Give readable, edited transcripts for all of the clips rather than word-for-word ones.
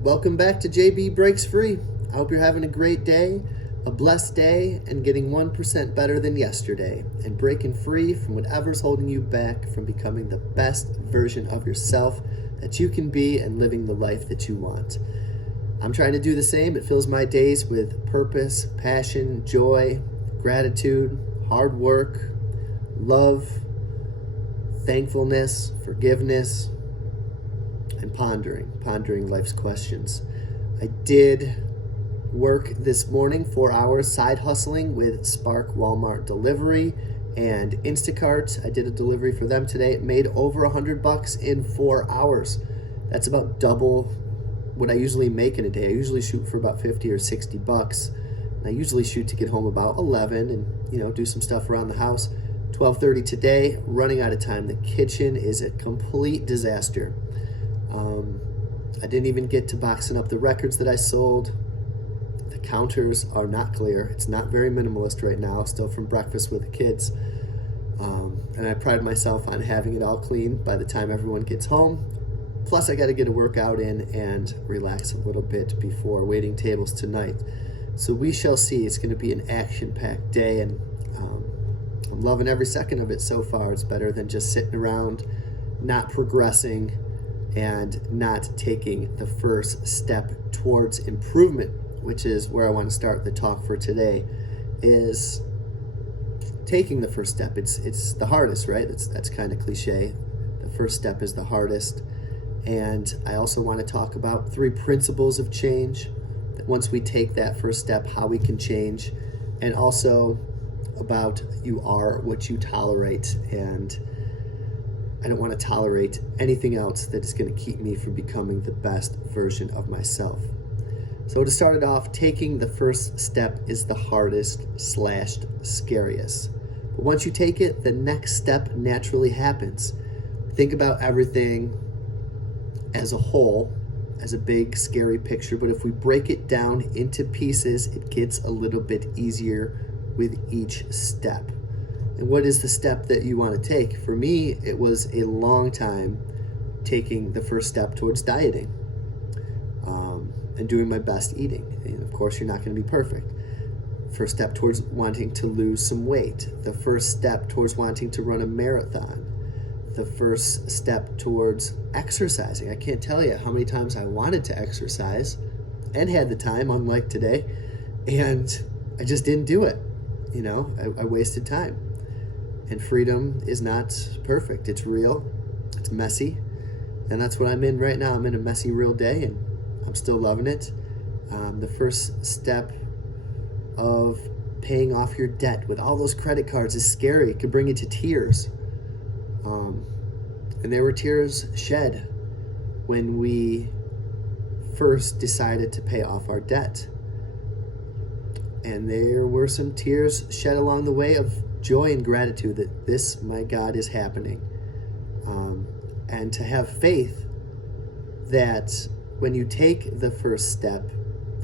Welcome back to JB Breaks Free. I hope you're having a great day, a blessed day, and getting 1% better than yesterday, and breaking free from whatever's holding you back from becoming the best version of yourself that you can be and living the life that you want. I'm trying to do the same. It fills my days with purpose, passion, joy, gratitude, hard work, love, thankfulness, forgiveness, and pondering life's questions. I did work this morning, 4 hours, side hustling with Spark Walmart delivery and Instacart. I did a delivery for them today. It made over $100 in 4 hours. That's about double what I usually make in a day. I usually shoot for about 50 or 60 bucks. I usually shoot to get home about 11 and do some stuff around the house. 12:30 today, running out of time. The kitchen is a complete disaster. I didn't even get to boxing up the records that I sold. The counters are not clear. It's not very minimalist right now, still from breakfast with the kids. And I pride myself on having it all clean by the time everyone gets home. Plus, I got to get a workout in and relax a little bit before waiting tables tonight. So we shall see. It's going to be an action-packed day, and I'm loving every second of it so far. It's better than just sitting around, not progressing, and not taking the first step towards improvement, which is where I want to start the talk for today, is taking the first step. It's the hardest, right? That's kind of cliche. The first step is the hardest. And I also want to talk about 3 principles of change, that once we take that first step, how we can change, and also about you are what you tolerate, and I don't want to tolerate anything else that is going to keep me from becoming the best version of myself. So to start it off, taking the first step is the hardest / scariest. But once you take it, the next step naturally happens. Think about everything as a whole, as a big, scary picture. But if we break it down into pieces, it gets a little bit easier with each step. And what is the step that you want to take? For me, it was a long time taking the first step towards dieting and doing my best eating. And of course, you're not going to be perfect. First step towards wanting to lose some weight. The first step towards wanting to run a marathon. The first step towards exercising. I can't tell you how many times I wanted to exercise and had the time, unlike today, and I just didn't do it. I wasted time. And freedom is not perfect. It's real. It's messy. And that's what I'm in right now. I'm in a messy, real day, and I'm still loving it. The first step of paying off your debt with all those credit cards is scary. It could bring you to tears. And there were tears shed when we first decided to pay off our debt. And there were some tears shed along the way of joy and gratitude that this, my God, is happening. And to have faith that when you take the first step,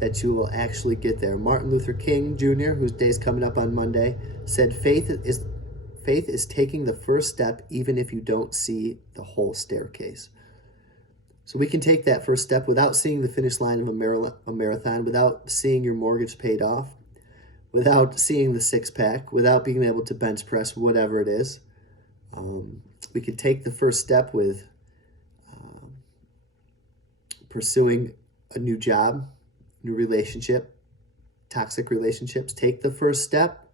that you will actually get there. Martin Luther King Jr., whose day's coming up on Monday, said faith is taking the first step even if you don't see the whole staircase. So we can take that first step without seeing the finish line of a marathon, without seeing your mortgage paid off, without seeing the six-pack, without being able to bench press, whatever it is. We could take the first step with pursuing a new job, new relationship, toxic relationships. Take the first step,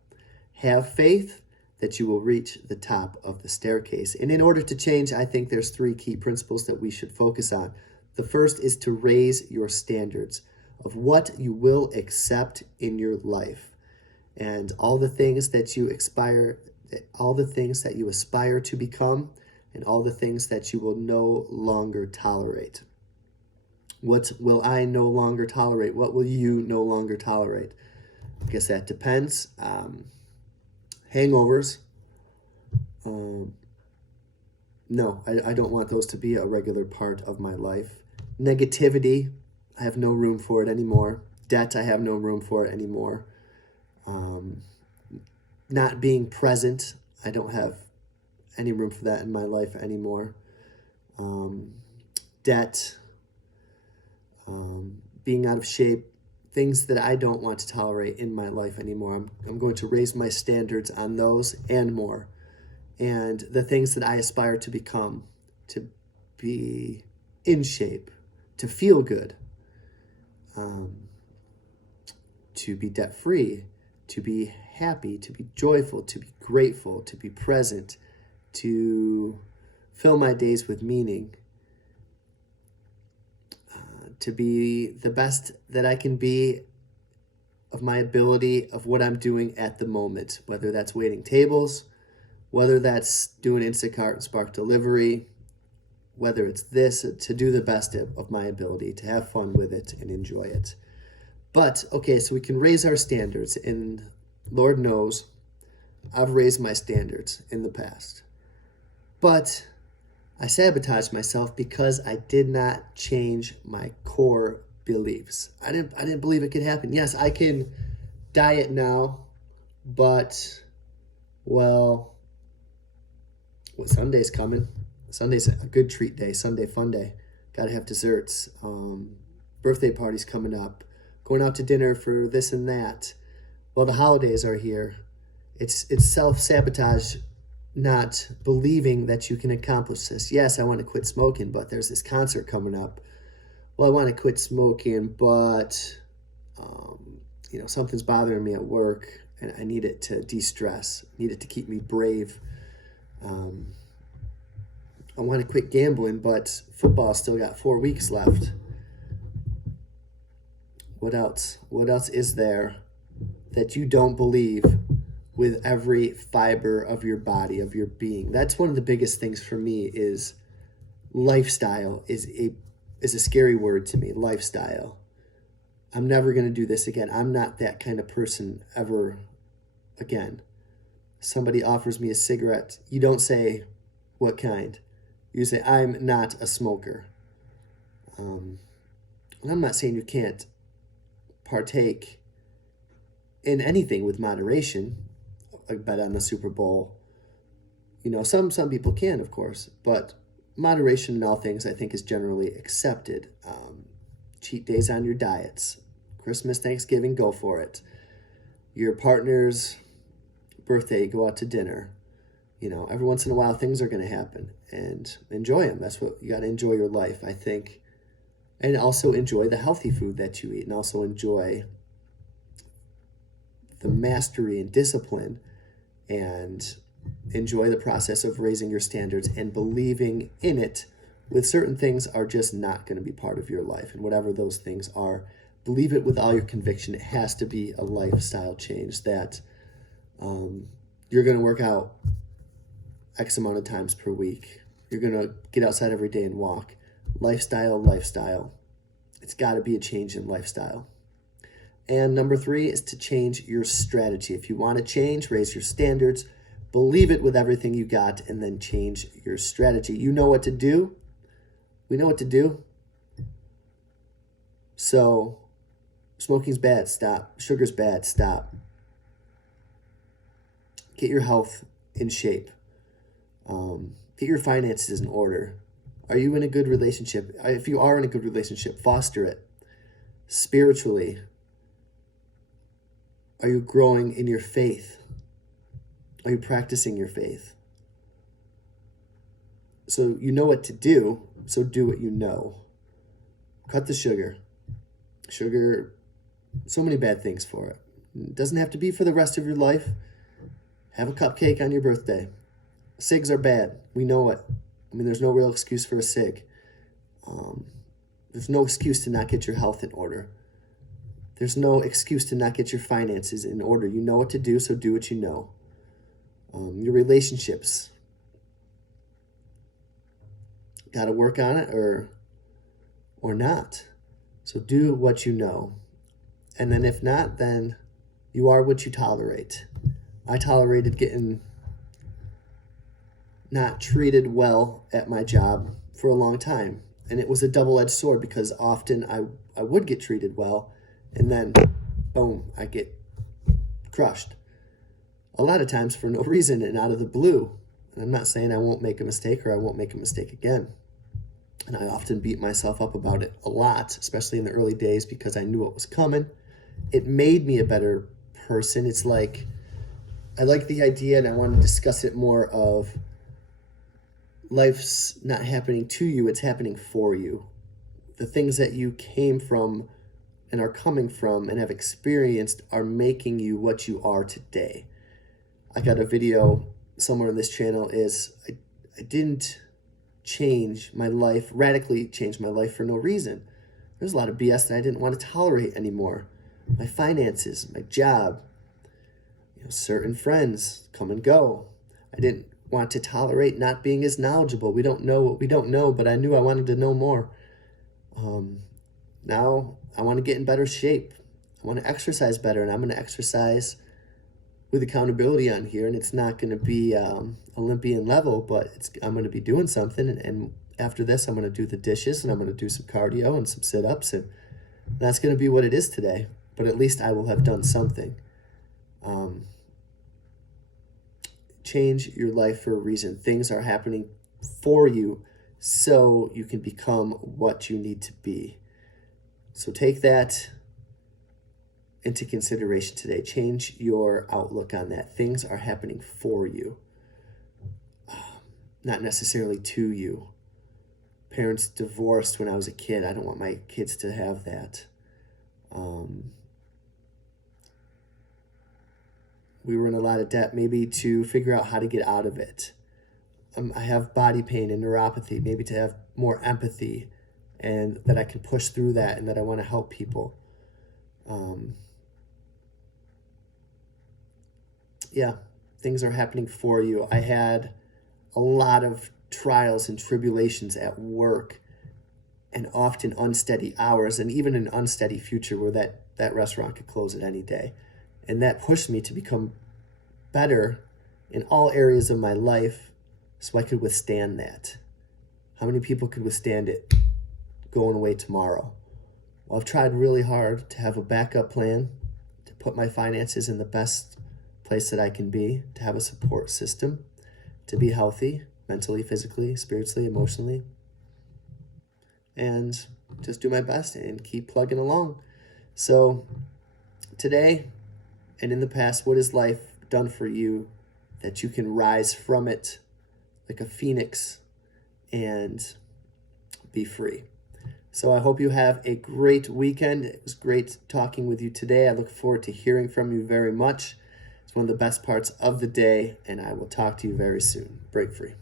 have faith that you will reach the top of the staircase. And in order to change, I think there's 3 key principles that we should focus on. The first is to raise your standards of what you will accept in your life. And all the things that you aspire to become, and all the things that you will no longer tolerate. What will I no longer tolerate? What will you no longer tolerate? I guess that depends. Hangovers. No, I don't want those to be a regular part of my life. Negativity, I have no room for it anymore. Debt, I have no room for it anymore. Not being present, I don't have any room for that in my life anymore. Debt, being out of shape, things that I don't want to tolerate in my life anymore. I'm going to raise my standards on those and more. And the things that I aspire to become, to be in shape, to feel good, to be debt-free, to be happy, to be joyful, to be grateful, to be present, to fill my days with meaning, to be the best that I can be of my ability, of what I'm doing at the moment, whether that's waiting tables, whether that's doing Instacart and Spark delivery, whether it's this, to do the best of my ability, to have fun with it and enjoy it. But, okay, so we can raise our standards, and Lord knows I've raised my standards in the past. But I sabotaged myself because I did not change my core beliefs. I didn't believe it could happen. Yes, I can diet now, but, well, Sunday's coming. Sunday's a good treat day, Sunday fun day. Gotta have desserts. Birthday party's coming up. Going out to dinner for this and that. Well, the holidays are here. It's self-sabotage, not believing that you can accomplish this. Yes, I want to quit smoking, but there's this concert coming up. Well, I want to quit smoking, but something's bothering me at work, and I need it to de-stress. I need it to keep me brave. I want to quit gambling, but football still got 4 weeks left. What else? What else is there that you don't believe with every fiber of your body, of your being? That's one of the biggest things for me. Is lifestyle is a scary word to me. Lifestyle. I'm never going to do this again. I'm not that kind of person ever again. Somebody offers me a cigarette. You don't say, what kind? You say, I'm not a smoker. And I'm not saying you can't partake in anything with moderation. Like bet on the Super Bowl. Some people can, of course, but moderation in all things, I think, is generally accepted. Cheat days on your diets. Christmas, Thanksgiving, go for it. Your partner's birthday, go out to dinner. Every once in a while, things are going to happen, and enjoy them. That's what you got to enjoy your life, I think. And also enjoy the healthy food that you eat, and also enjoy the mastery and discipline, and enjoy the process of raising your standards and believing in it. With certain things are just not going to be part of your life, and whatever those things are, believe it with all your conviction. It has to be a lifestyle change that you're going to work out X amount of times per week. You're going to get outside every day and walk. Lifestyle. It's got to be a change in lifestyle. And number 3 is to change your strategy. If you want to change, raise your standards, believe it with everything you got, and then change your strategy. You know what to do. We know what to do. So, smoking's bad, stop. Sugar's bad, stop. Get your health in shape. Get your finances in order. Are you in a good relationship? If you are in a good relationship, foster it. Spiritually, are you growing in your faith? Are you practicing your faith? So you know what to do, so do what you know. Cut the sugar. Sugar, so many bad things for it. It doesn't have to be for the rest of your life. Have a cupcake on your birthday. Cigs are bad. We know it. There's no real excuse for a cig. There's no excuse to not get your health in order. There's no excuse to not get your finances in order. You know what to do, so do what you know. Your relationships. Got to work on it or not. So do what you know. And then if not, then you are what you tolerate. I tolerated getting not treated well at my job for a long time. And it was a double-edged sword because often I would get treated well, and then, boom, I get crushed. A lot of times for no reason and out of the blue. And I'm not saying I won't make a mistake or I won't make a mistake again. And I often beat myself up about it a lot, especially in the early days, because I knew what was coming. It made me a better person. It's like, I like the idea, and I want to discuss it more, of life's not happening to you, it's happening for you. The things that you came from and are coming from and have experienced are making you what you are today. I got a video somewhere on this channel is I didn't radically change my life for no reason. There's a lot of BS that I didn't want to tolerate anymore. My finances, my job, certain friends come and go. I didn't want to tolerate not being as knowledgeable. We don't know what we don't know, but I knew I wanted to know more. Now I want to get in better shape. I want to exercise better, and I'm going to exercise with accountability on here, and it's not going to be Olympian level, but I'm going to be doing something, and after this I'm going to do the dishes, and I'm going to do some cardio and some sit-ups, and that's going to be what it is today, but at least I will have done something. Change your life for a reason. Things are happening for you so you can become what you need to be. So take that into consideration today. Change your outlook on that. Things are happening for you, not necessarily to you. Parents divorced when I was a kid. I don't want my kids to have that. We were in a lot of debt, maybe to figure out how to get out of it. I have body pain and neuropathy, maybe to have more empathy, and that I can push through that, and that I want to help people. Things are happening for you. I had a lot of trials and tribulations at work, and often unsteady hours, and even an unsteady future where that restaurant could close at any day. And that pushed me to become better in all areas of my life so I could withstand that. How many people could withstand it going away tomorrow? Well, I've tried really hard to have a backup plan, to put my finances in the best place that I can be, to have a support system, to be healthy mentally, physically, spiritually, emotionally, and just do my best and keep plugging along. So today and in the past, what has life done for you that you can rise from it like a phoenix and be free? So I hope you have a great weekend. It was great talking with you today. I look forward to hearing from you very much. It's one of the best parts of the day, and I will talk to you very soon. Break free.